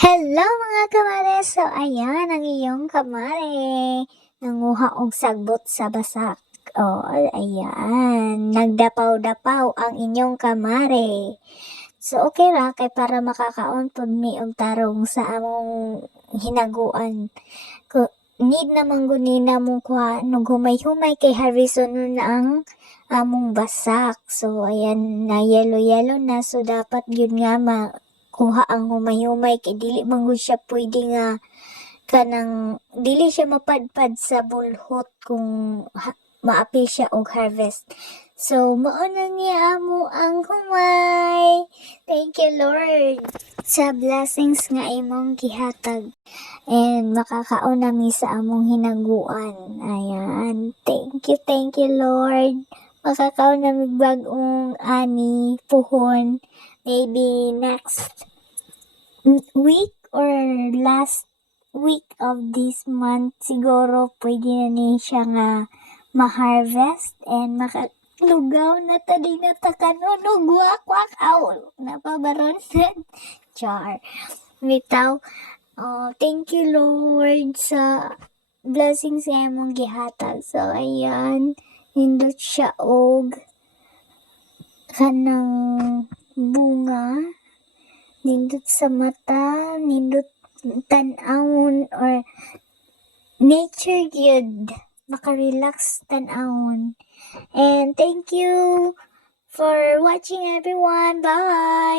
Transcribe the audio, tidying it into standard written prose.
Hello mga kamare! So ayan ang iyong kamare. Nanguha og sagbot sa basak. Oh, ayan. Nagdapaw-dapaw ang inyong kamare. So okay ra kay para makakaon pod mi og tarong sa among hinaguan. Need naman gunina mong kuha nung humay-humay kay harveston na ang among basak. So ayan na yellow na, so dapat yun nga kuha ang humay-humay kay dili man gud siya pwede nga kanang dili siya mapadpad sa bulhot kung maapil siya og harvest. So mao na niya amo ang humay. Thank you Lord sa blessings nga imong gihatag and makakaon nami sa among hinaguan. Ayan, thank you Lord. Makakaon nami bag-ong ani puhon maybe next week or last week of this month siguro pwede na ni siya nga ma-harvest and makalugaw na tadi na takanon og wakwak aw napabaron char bitaw. Thank you Lord sa blessings nga imong gihatag. So ayan, nindot siya og kanang bunga, nindot sa mata, nindot tan-awon or nature gyud, maka-relax tan-awon. And thank you for watching everyone. Bye!